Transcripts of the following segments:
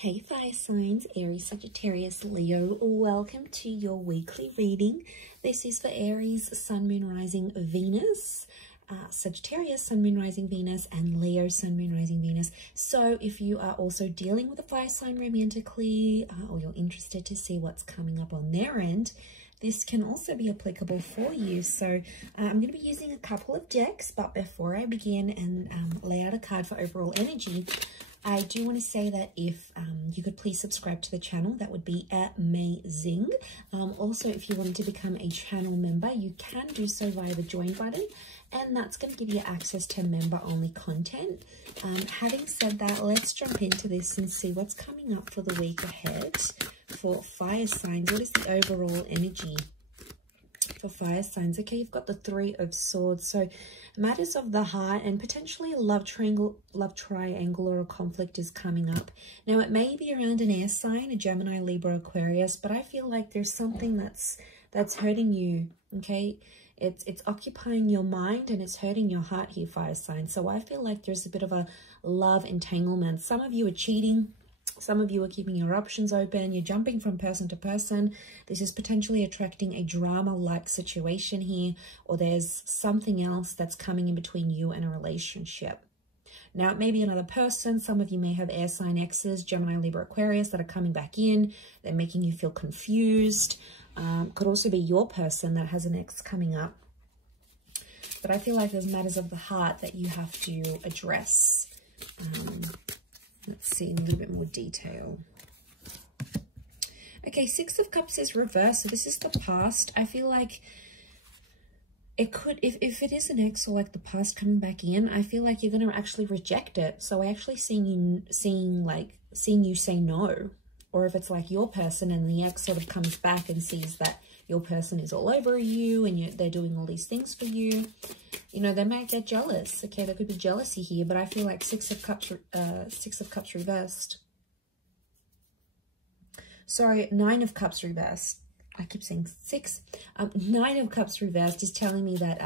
Hey fire signs, Aries, Sagittarius, Leo, welcome to your weekly reading. This is for Aries, Sun, Moon, Rising, Venus, Sagittarius, Sun, Moon, Rising, Venus, and Leo, Sun, Moon, Rising, Venus. So if you are also dealing with a fire sign romantically, or you're interested to see what's coming up on their end, this can also be applicable for you. So I'm going to be using a couple of decks, but before I begin and lay out a card for overall energy, I do want to say that if you could please subscribe to the channel, that would be amazing. Also, if you wanted to become a channel member, you can do so via the join button, and that's going to give you access to member-only content. Having said that, let's jump into this and see what's coming up for the week ahead for fire signs. What is the overall energy for fire signs? Okay, you've got the Three of Swords, so matters of the heart and potentially a love triangle or a conflict is coming up. Now it may be around an air sign, a Gemini, Libra, Aquarius, but I feel like there's something that's hurting you. Okay, it's occupying your mind and it's hurting your heart here, fire sign. So I feel like there's a bit of a love entanglement. Some of you are cheating. Some of you are keeping your options open. You're jumping from person to person. This is potentially attracting a drama-like situation here, or there's something else that's coming in between you and a relationship. Now, it may be another person. Some of you may have air sign exes, Gemini, Libra, Aquarius, that are coming back in. They're making you feel confused. Could also be your person that has an ex coming up. But I feel like there's matters of the heart that you have to address. Let's see in a little bit more detail. Okay, Six of Cups is reversed. So this is the past. I feel like it could, if it is an ex or like the past coming back in, I feel like you're going to actually reject it. So I actually seeing you say no. Or if it's like your person and the ex sort of comes back and sees that your person is all over you and they're doing all these things for you, you know, they might get jealous. Okay, there could be jealousy here, but I feel like Six of Cups reversed. Sorry, Nine of Cups reversed. I keep saying six. Nine of Cups reversed is telling me that,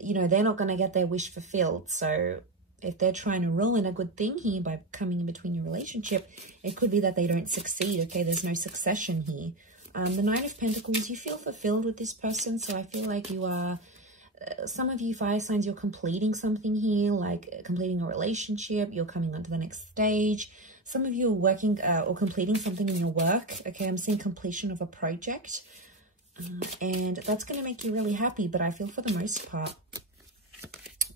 you know, they're not going to get their wish fulfilled. So if they're trying to ruin a good thing here by coming in between your relationship, it could be that they don't succeed. Okay, there's no succession here. The Nine of Pentacles, you feel fulfilled with this person. So I feel like you are, some of you fire signs, you're completing something here, like completing a relationship. You're coming on to the next stage. Some of you are working or completing something in your work. Okay, I'm seeing completion of a project. And that's going to make you really happy. But I feel for the most part,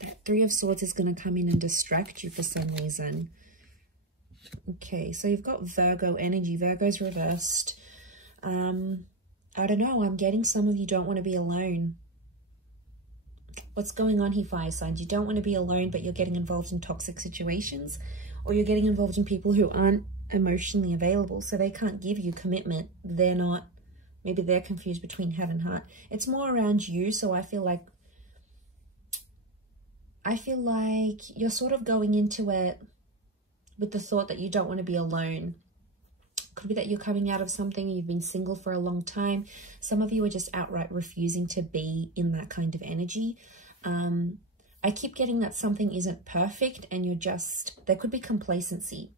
that Three of Swords is going to come in and distract you for some reason. Okay, so you've got Virgo energy. Virgo's reversed. I don't know. I'm getting some of you don't want to be alone. What's going on here, fire signs? You don't want to be alone, but you're getting involved in toxic situations, or you're getting involved in people who aren't emotionally available, so they can't give you commitment. They're not, maybe they're confused between head and heart. It's more around you, so I feel like you're sort of going into it with the thought that you don't want to be alone. Could be that you're coming out of something, you've been single for a long time. Some of you are just outright refusing to be in that kind of energy. I keep getting that something isn't perfect and you're just, there could be complacency.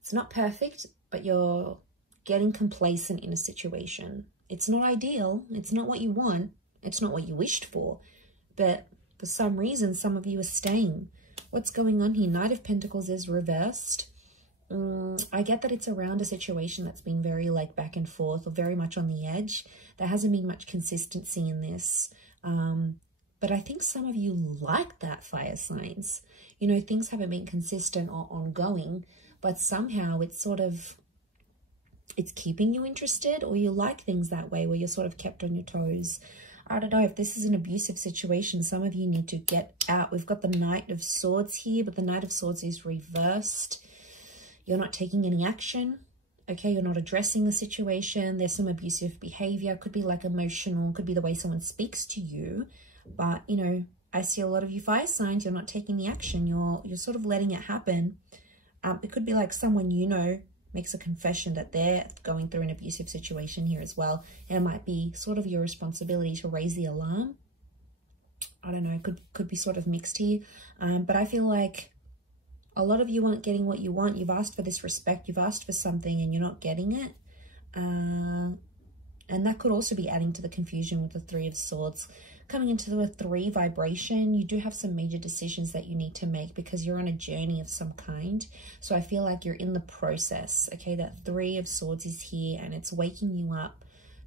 It's not perfect, but you're getting complacent in a situation. It's not ideal. It's not what you want. It's not what you wished for. But for some reason, some of you are staying. What's going on here? Knight of Pentacles is reversed. I get that it's around a situation that's been very like back and forth or very much on the edge. There hasn't been much consistency in this. But I think some of you like that, fire signs. You know, things haven't been consistent or ongoing, but somehow it's sort of, it's keeping you interested, or you like things that way where you're sort of kept on your toes. I don't know if this is an abusive situation. Some of you need to get out. We've got the Knight of Swords here, but the Knight of Swords is reversed. You're not taking any action. Okay, you're not addressing the situation. There's some abusive behavior. Could be like emotional. Could be the way someone speaks to you. But, you know, I see a lot of you fire signs. You're not taking the action. You're sort of letting it happen. It could be like someone you know makes a confession that they're going through an abusive situation here as well. And it might be sort of your responsibility to raise the alarm. I don't know. Could be sort of mixed here. But I feel like A lot of you aren't getting what you want. You've asked for this respect. You've asked for something and you're not getting it. And that could also be adding to the confusion with the Three of Swords. Coming into a 3 vibration, you do have some major decisions that you need to make because you're on a journey of some kind. So I feel like you're in the process, okay? That 3 of Swords is here and it's waking you up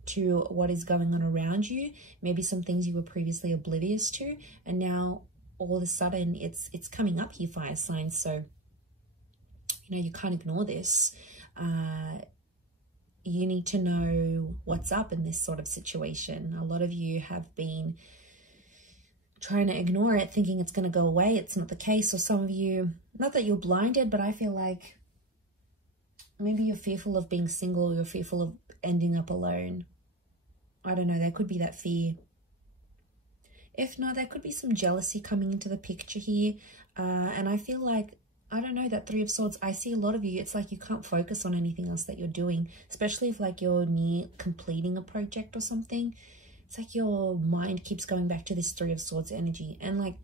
to what is going on around you. Maybe some things you were previously oblivious to, and now all of a sudden it's coming up here, fire signs. So, you know, you can't ignore this. You need to know what's up in this sort of situation. A lot of you have been trying to ignore it, thinking it's going to go away. It's not the case. Or some of you, not that you're blinded, but I feel like maybe you're fearful of being single. You're fearful of ending up alone. I don't know. There could be that fear. If not, there could be some jealousy coming into the picture here. And I feel like, I don't know, that 3 of Swords, I see a lot of you, it's like you can't focus on anything else that you're doing, especially if like you're near completing a project or something. It's like your mind keeps going back to this 3 of Swords energy. And like,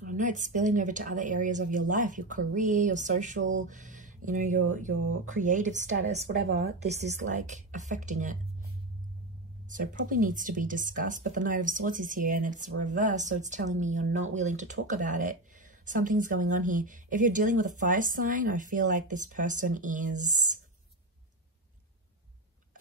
I don't know, it's spilling over to other areas of your life, your career, your social, you know, your creative status, whatever. This is like affecting it. So it probably needs to be discussed. But the Knight of Swords is here and it's reversed. So it's telling me you're not willing to talk about it. Something's going on here. If you're dealing with a fire sign, I feel like this person is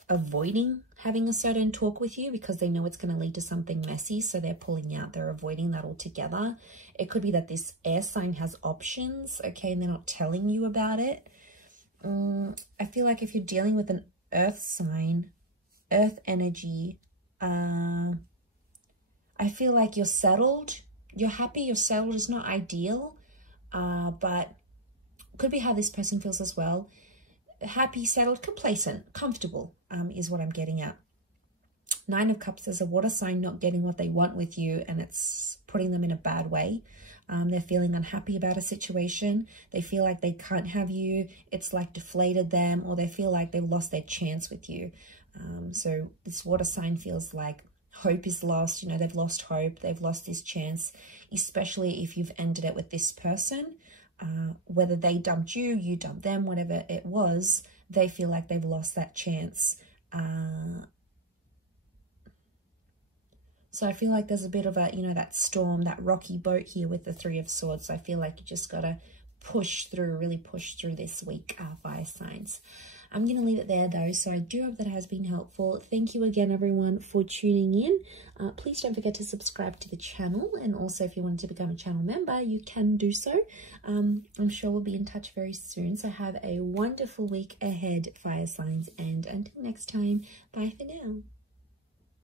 avoiding having a certain talk with you because they know it's going to lead to something messy. So they're pulling out. They're avoiding that altogether. It could be that this air sign has options, okay, and they're not telling you about it. I feel like if you're dealing with an earth sign, earth energy, I feel like you're settled. You're happy, you're settled. It's not ideal, but could be how this person feels as well. Happy, settled, complacent, comfortable is what I'm getting at. 9 of Cups is a water sign not getting what they want with you, and it's putting them in a bad way. They're feeling unhappy about a situation. They feel like they can't have you. It's like deflated them, or they feel like they've lost their chance with you. So this water sign feels like hope is lost. You know, they've lost hope. They've lost this chance, especially if you've ended it with this person. Whether they dumped you, you dumped them, whatever it was, they feel like they've lost that chance. So I feel like there's a bit of a, you know, that storm, that rocky boat here with the 3 of Swords. So I feel like you just got to push through, really push through this week, fire signs. I'm going to leave it there though, so I do hope that has been helpful. Thank you again, everyone, for tuning in. Please don't forget to subscribe to the channel, and also if you wanted to become a channel member, you can do so. I'm sure we'll be in touch very soon, so have a wonderful week ahead, fire signs, and until next time, bye for now.